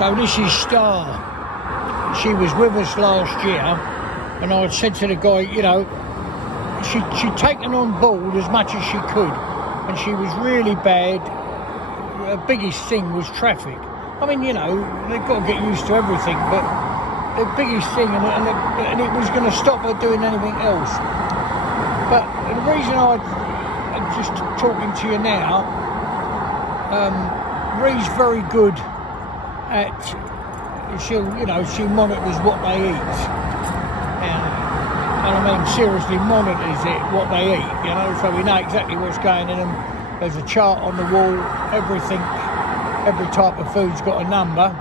So this is Star. She was with us last year, and I had said to the guy, you know, she'd taken on board as much as she could, and she was really bad. Her biggest thing was traffic. I mean, you know, they've got to get used to everything, but the biggest thing, and it was going to stop her doing anything else. But the reason I'm just talking to you now, Ree's very good at, she monitors what they eat. And I mean, seriously monitors it, what they eat, you know, so we know exactly what's going in them. There's a chart on the wall, everything, every type of food's got a number.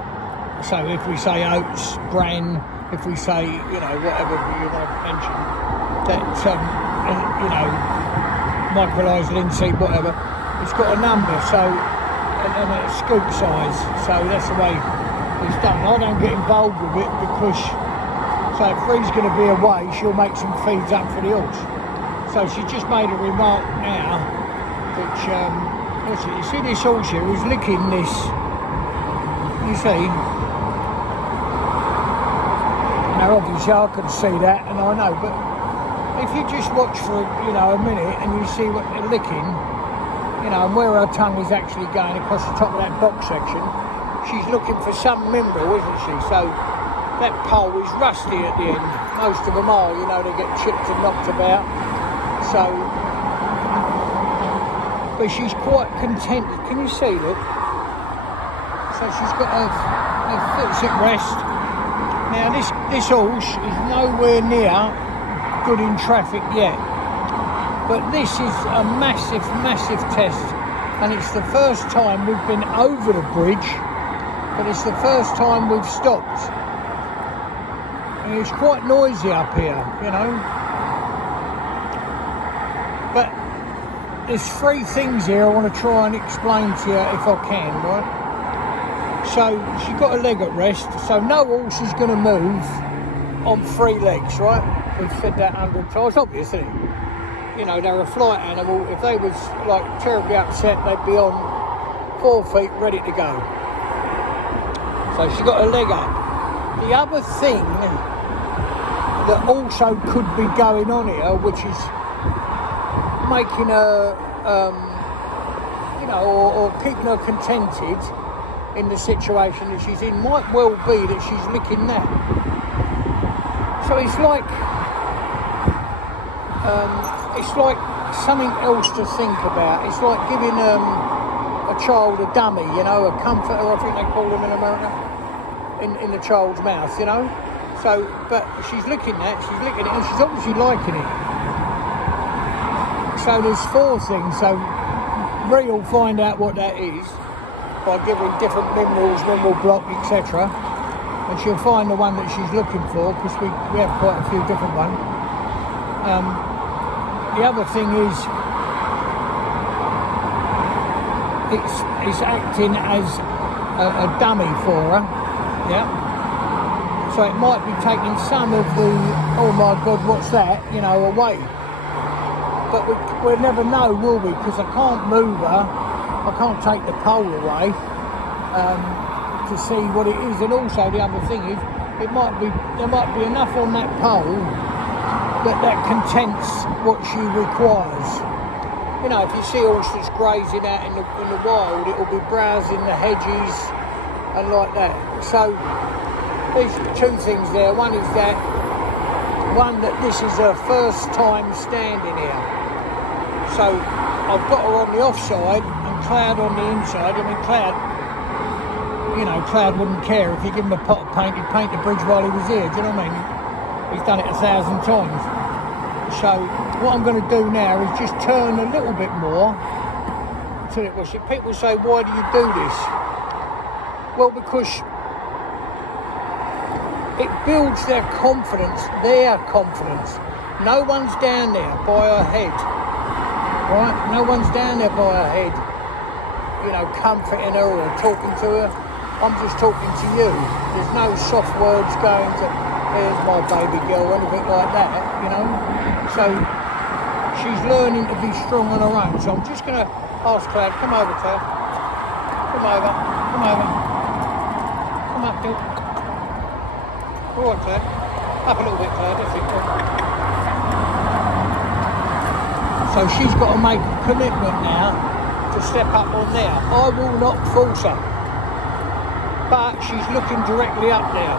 So if we say oats, bran, if we say, you know, whatever you want to mention, that, you know, microlized linseed, whatever, it's got a number, so, and a scoop size, so that's the way it's done. I don't get involved with it because, so if Ree's going to be away, she'll make some feeds up for the horse. So she just made a remark now, which, you see this horse here, he's licking this, you see. Now obviously I can see that, and I know, but if you just watch for, you know, a minute and you see what they're licking, you know, and where her tongue is actually going across the top of that box section, she's looking for some mineral, isn't she? So that pole is rusty at the end. Most of them are, you know, they get chipped and knocked about. So, but she's quite content. Can you see, look? So she's got her foot's at rest. Now this horse is nowhere near good in traffic yet. But this is a massive, massive test. And it's the first time we've been over the bridge, but it's the first time we've stopped. And it's quite noisy up here, you know. But there's three things here I want to try and explain to you if I can, right? So she's got her leg at rest, so no horse is going to move on three legs, right? We've said that 100 times, obvious, isn't it? You know, they're a flight animal. If they was like terribly upset, they'd be on 4 feet ready to go. So she got her leg up. The other thing that also could be going on here, which is making her, you know, or keeping her contented in the situation that she's in, might well be that she's licking that. So it's like something else to think about. It's like giving a child a dummy, you know, a comforter, I think they call them in America, in the child's mouth, you know. So, but she's licking it, and she's obviously liking it. So there's four things. So Ree will find out what that is by giving different minerals, mineral block, etc. And she'll find the one that she's looking for, because we have quite a few different ones. The other thing is, it's acting as a dummy for her, yeah. So it might be taking some of the, oh my God, what's that, you know, away. But we'll never know, will we? Because I can't move her, I can't take the pole away to see what it is. And also the other thing is, there might be enough on that pole that contents what she requires. You know, if you see horses grazing out in the wild, it will be browsing the hedges and like that. So there's two things there. One is that this is her first time standing here. So I've got her on the offside and Cloud on the inside. I mean, Cloud wouldn't care if you give him a pot of paint, he'd paint the bridge while he was here. Do you know what I mean? He's done it 1,000 times. So what I'm going to do now is just turn a little bit more to it. People say, why do you do this? Well, because it builds their confidence. No one's down there by her head, right? No one's down there by her head, you know, comforting her or talking to her. I'm just talking to you. There's no soft words going to, here's my baby girl, or anything like that, you know. So she's learning to be strong on her own. So I'm just going to ask Cloud, come over, Cloud. Come over. Do. All right, Claire. Up a little bit, Claire. That's it. So she's got to make a commitment now to step up on there. I will not force her, but she's looking directly up there.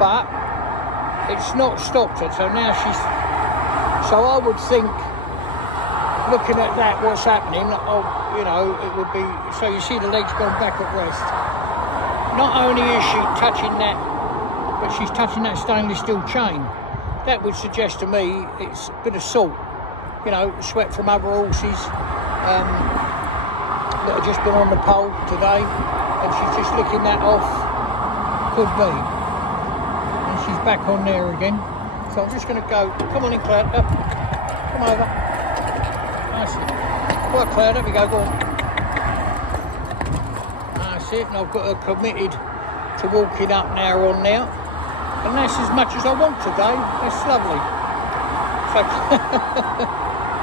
But it's not stopped her. So now she's. So I would think, looking at that, what's happening? You know, it would be. So you see the legs gone back at rest. Not only is she touching that, but she's touching that stainless steel chain. That would suggest to me it's a bit of salt, you know, sweat from other horses that have just been on the pole today, and she's just licking that off. Could be. And she's back on there again. So I'm just going to go. Come on in, Claire. Up. Come over. Nice. Right, Claire. There we go. Go on. That's it. And I've got her committed to walking up now on there. And that's as much as I want today. That's lovely. So,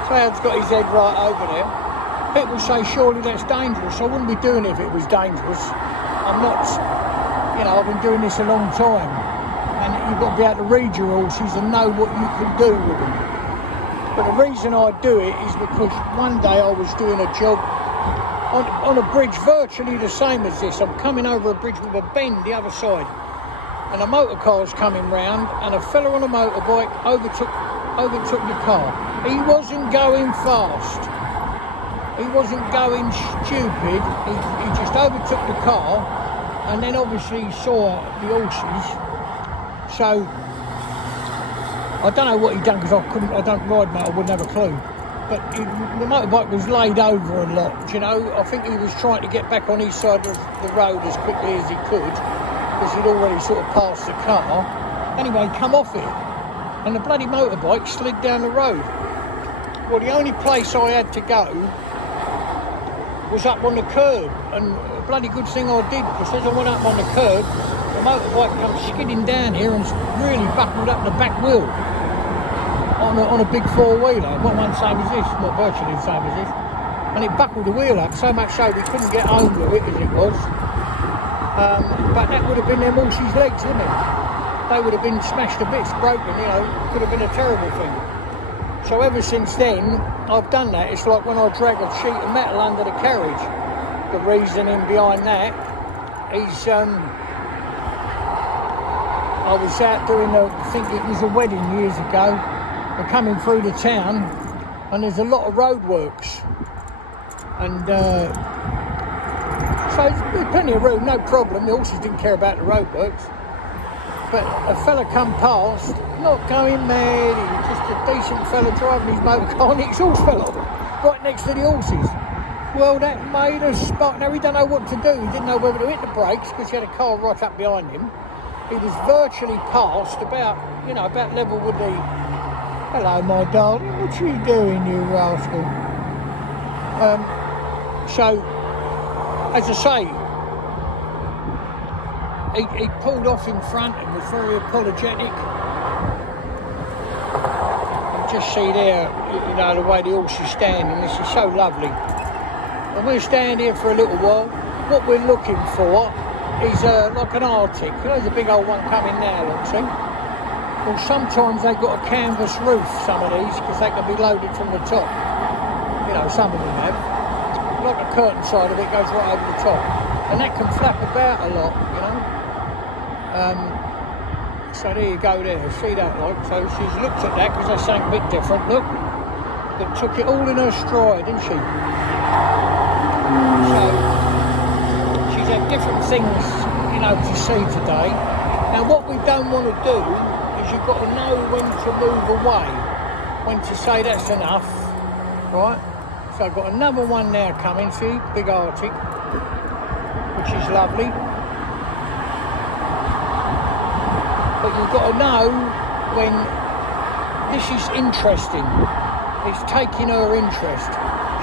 Cloud's got his head right over there. People say surely that's dangerous. I wouldn't be doing it if it was dangerous. I'm not, you know, I've been doing this a long time. And you've got to be able to read your horses and know what you can do with them. But the reason I do it is because one day I was doing a job on a bridge virtually the same as this. I'm coming over a bridge with a bend the other side. And a motor car's coming round, and a fella on a motorbike overtook the car. He wasn't going fast. He wasn't going stupid. He just overtook the car, and then obviously saw the horses. So I don't know what he done, because I don't ride, mate. I wouldn't have a clue. But the motorbike was laid over a lot. You know, I think he was trying to get back on his side of the road as quickly as he could, because he'd already sort of passed the car. Anyway, come off it, and the bloody motorbike slid down the road. Well, the only place I had to go was up on the curb, and a bloody good thing I did, because as I went up on the curb, the motorbike comes skidding down here and really buckled up the back wheel on a big four-wheeler. Not one same as this, not virtually the same as this. And it buckled the wheel up, so much so we couldn't get home with it as it was. But that would have been them horses' legs, wouldn't it? They would have been smashed to bits, broken, you know. Could have been a terrible thing. So ever since then, I've done that. It's like when I drag a sheet of metal under the carriage. The reasoning behind that is I was out doing I think it was a wedding years ago. We're coming through the town, and there's a lot of roadworks. And so there's plenty of room, no problem. The horses didn't care about the roadworks. But a fella come past, not going mad, he was just a decent fella driving his motor car, and the exhaust fell off right next to the horses. Well, that made a spot. Now, he didn't know what to do. He didn't know whether to hit the brakes, because he had a car right up behind him. He was virtually past, about level with the... Hello, my darling, what are you doing, you rascal? So, as I say, he pulled off in front and was very apologetic. You just see there, you know, the way the horse is standing. This is so lovely. And we'll stand here for a little while. What we're looking for is like an Arctic. There's a big old one coming now, look, see? Well, sometimes they've got a canvas roof, some of these, because they can be loaded from the top. You know, some of them have. Like a curtain side of it goes right over the top. And that can flap about a lot, you know. So there you go there, see that, like. So she's looked at that, because that's something a bit different, look. But took it all in her stride, didn't she? So she's had different things, you know, to see today. Now what we don't want to do is you've got to know when to move away, when to say that's enough, right? So I've got another one now coming, see, big Arctic, which is lovely. But you've got to know when this is interesting. It's taking her interest.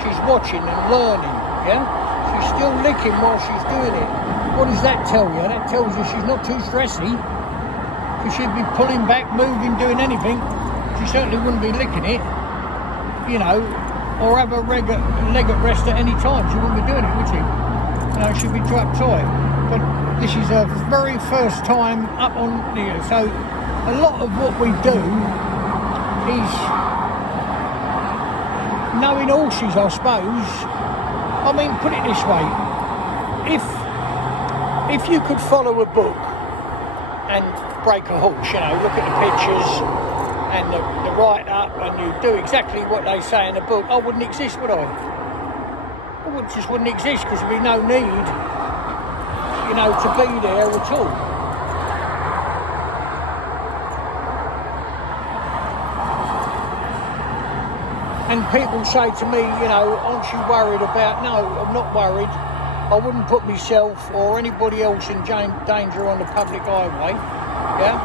She's watching and learning, yeah? She's still licking while she's doing it. What does that tell you? That tells you she's not too stressy. Because she'd be pulling back, moving, doing anything. She certainly wouldn't be licking it, you know, or have her leg at rest at any time. She wouldn't be doing it, would she? You know, she'll be trapped tight. But this is her very first time up on here, so a lot of what we do is knowing horses, I suppose. I mean, put it this way, if you could follow a book and break a horse, you know, look at the pictures and the write-up, and you do exactly what they say in the book, I wouldn't exist, would I? Just wouldn't exist, because there'd be no need, you know, to be there at all. And people say to me, you know, aren't you worried about... No, I'm not worried. I wouldn't put myself or anybody else in danger on the public highway, yeah?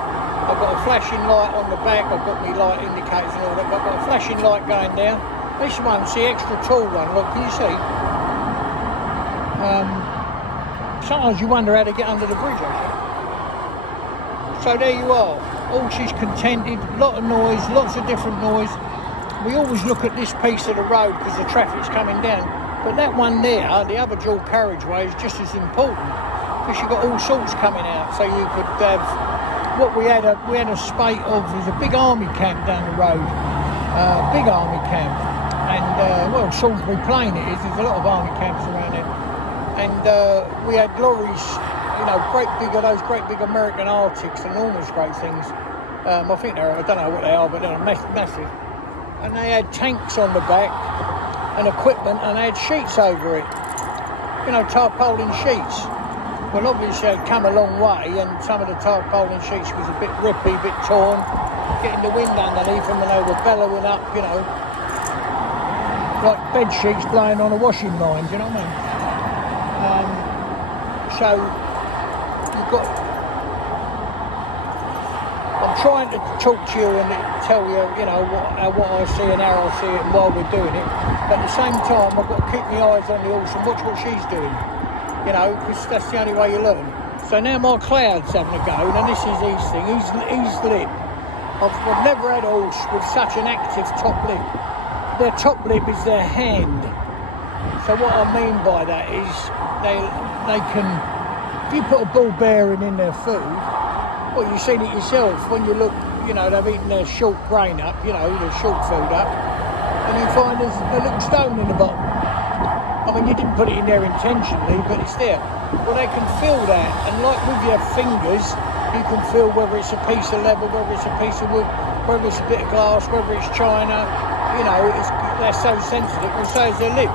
I've got a flashing light on the back, I've got my light indicators and all that, but I've got a flashing light going down. This one's the extra tall one, look, can you see? Sometimes you wonder how to get under the bridge, actually. So there you are, horses contented, a lot of noise, lots of different noise. We always look at this piece of the road because the traffic's coming down, but that one there, the other dual carriageway, is just as important, because you've got all sorts coming out. So you could have what we had a spate of, there's a big army camp down the road, big army camp, and well, Salisbury Plain it is, there's a lot of army camps around there, and we had lorries, you know, those great big American Arctics, enormous great things. I think they're, I don't know what they are, but they're massive, and they had tanks on the back and equipment, and they had sheets over it, you know, tarpaulin sheets. Well, obviously they'd come a long way, and some of the tarpaulin sheets was a bit rippy, a bit torn, getting the wind underneath them, and they were bellowing up, you know, like bed sheets blowing on a washing line, do you know what I mean? So you've got... I'm trying to talk to you and tell you, you know, what I see and how I see it while we're doing it, but at the same time I've got to keep my eyes on the horse and watch what she's doing. You know, because that's the only way you learn. So now my cloud's having a go, and this is his thing. He's lip. I've never had a horse with such an active top lip. Their top lip is their hand. So what I mean by that is they can, if you put a ball bearing in their food, well, you've seen it yourself when you look, you know, they've eaten their short grain up, you know, their short food up, and you find there's a little stone in the bottom. I mean, you didn't put it in there intentionally, but it's there. Well, they can feel that, and like with your fingers, you can feel whether it's a piece of leather, whether it's a piece of wood, whether it's a bit of glass, whether it's china. You know, they're so sensitive, and so is their lip.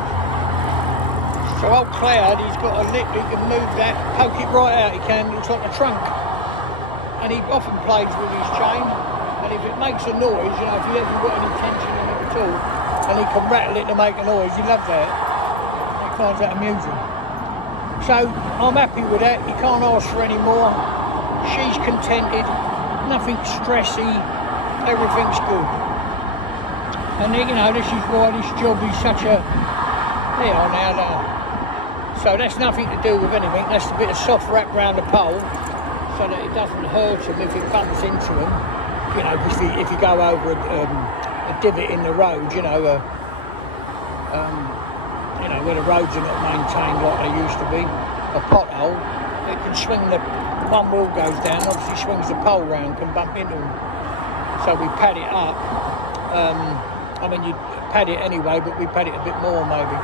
So old Cloud, he's got a lip, he can move that, poke it right out, he can, it looks like a trunk. And he often plays with his chain, and if it makes a noise, you know, if he hasn't got any tension in it at all, and he can rattle it to make a noise, he loves that. Finds that amusing. So I'm happy with that. You can't ask for any more. She's contented, nothing stressy, everything's good. And you know, this is why this job is such a... There you are now. So that's nothing to do with anything. That's a bit of soft wrap round the pole so that it doesn't hurt him if it bumps into him. You know, if you go over a divot in the road, you know, you know, where the roads are not maintained like they used to be, a pothole, it can swing one wheel goes down, obviously swings the pole round, can bump into them. So we pad it up. I mean, you pad it anyway, but we pad it a bit more maybe.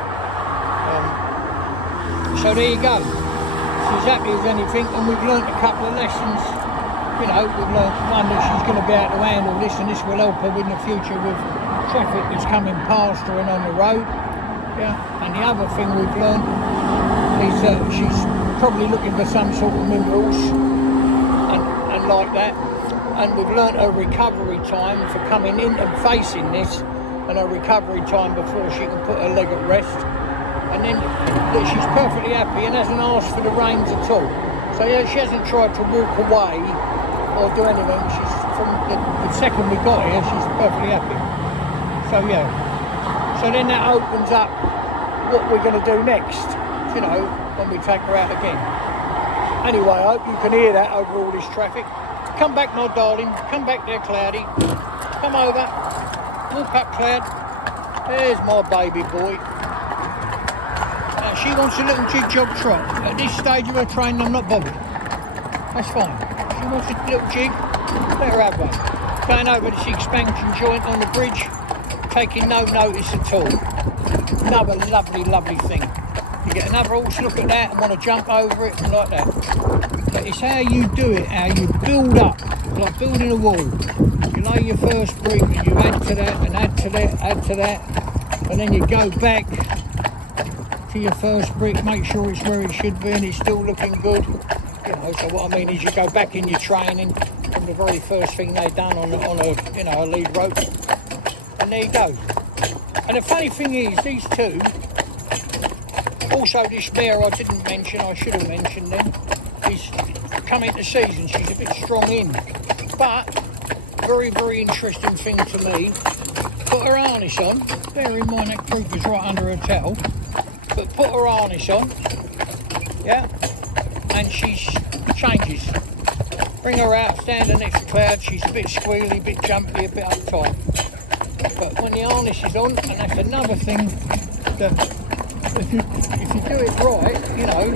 So there you go. She's happy as anything, and we've learnt a couple of lessons. You know, we've learnt one that she's going to be able to handle this, and this will help her in the future with traffic that's coming past her and on the road. Yeah, and the other thing we've learned is that she's probably looking for some sort of minerals and like that. And we've learnt her recovery time for coming in and facing this, and her recovery time before she can put her leg at rest. And then that she's perfectly happy and hasn't asked for the reins at all. So yeah, she hasn't tried to walk away or do anything. She's from the second we got here, she's perfectly happy. So yeah. So then that opens up what we're going to do next, you know, when we take her out again. Anyway, I hope you can hear that over all this traffic. Come back, my darling. Come back there, Cloudy. Come over. Walk up, Cloud. There's my baby boy. Now she wants a little jig jog trot. At this stage of her training, I'm not bothered. That's fine. She wants a little jig, let her have one. Going over this expansion joint on the bridge, taking no notice at all. Another lovely, lovely thing. You get another horse, look at that, and want to jump over it, and like that. But it's how you do it, how you build up, like building a wall. You lay your first brick, and you add to that, and add to that, add to that, and then you go back to your first brick, make sure it's where it should be, and it's still looking good. You know, so what I mean is you go back in your training from the very first thing they done on a you know, a lead rope, and there you go. And the funny thing is, these two, also this mare I didn't mention, I should have mentioned them, is coming to season. She's a bit strong in, but very, very interesting thing to me. Put her harness on. Bear in mind that croup is right under her tail, but put her harness on, yeah, and she changes. Bring her out, stand her next to Cloud. She's a bit squealy, a bit jumpy, a bit uptight. But when the harness is on, and that's another thing that if you do it right, you know,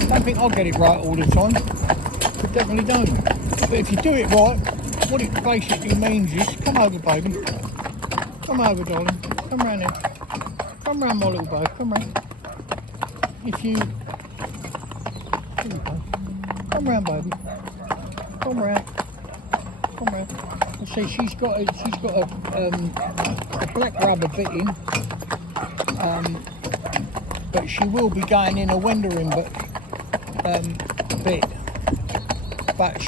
I don't think I'll get it right all the time. I definitely don't. But if you do it right, what it basically means is, come over, baby. Come over, darling. Come round here. Come round, my little boy. Come round. If you... Here we go. Come round, baby. Come round. Come round. You see, she's got a black rubber bit in, but she will be going in a windering bit. But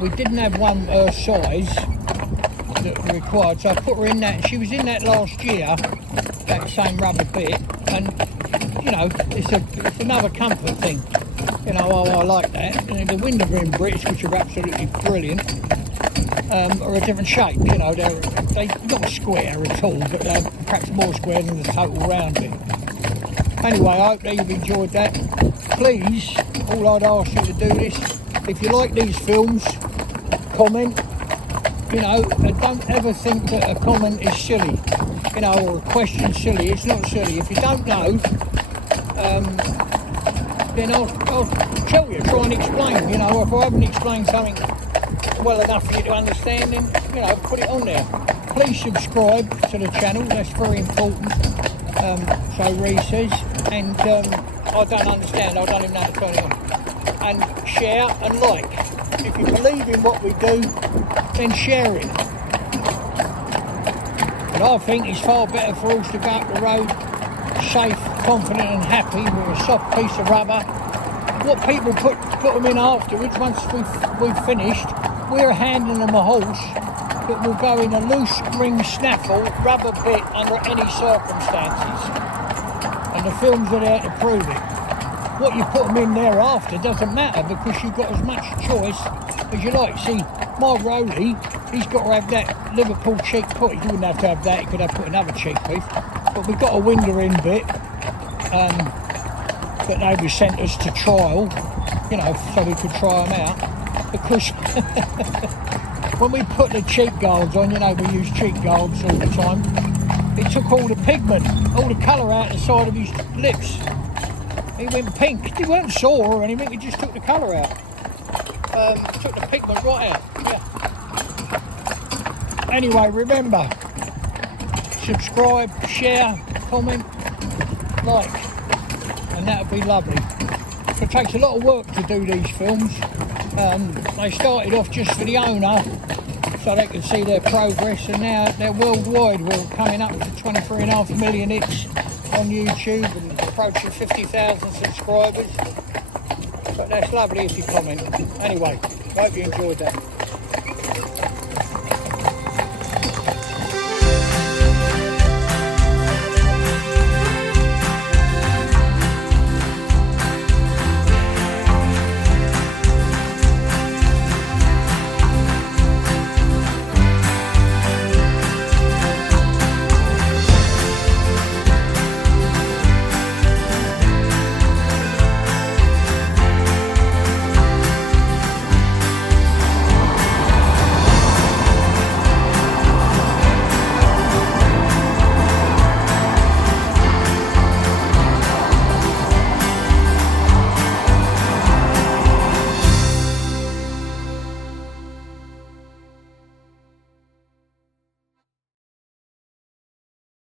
we didn't have one her size that required, so I put her in that. She was in that last year, that same rubber bit, and you know, it's another comfort thing. You know, I like that. And the windering bricks, which are absolutely brilliant, are a different shape. You know, they're not square at all, but they're perhaps more square than the total round bit. Anyway, I hope that you've enjoyed that. Please, all I'd ask you to do this, if you like these films, comment. You know, don't ever think that a comment is silly, you know, or a question silly. It's not silly. If you don't know, then I'll tell you, try and explain. You know, if I haven't explained something well enough for you to understand, then, you know, put it on there. Please subscribe to the channel, that's very important, so Ree says, and I don't understand, I don't even know how to turn it on. And share and like. If you believe in what we do, then share it. But I think it's far better for us to go up the road safe, confident and happy with a soft piece of rubber. What people put them in afterwards, once we've finished, we're handing them a horse that will go in a loose ring snaffle rubber bit under any circumstances. And the films are there to prove it. What you put them in thereafter doesn't matter, because you've got as much choice as you like. See, my Rolly, he's got to have that Liverpool cheek put. He wouldn't have to have that, he could have put another cheek piece. But we've got a winder in bit that they were sent us to trial, you know, so we could try them out. Because when we put the cheek guards on, you know, we use cheek guards all the time, it took all the pigment, all the colour out the side of his lips. He went pink. He weren't sore or anything, he just took the colour out. Took the pigment right out, yeah. Anyway, remember, subscribe, share, comment, like, and that would be lovely. It takes a lot of work to do these films. They started off just for the owner, so they could see their progress, and now they're worldwide. We're coming up to 23.5 million hits on YouTube and approaching 50,000 subscribers. But that's lovely if you comment. Anyway, I hope you enjoyed that.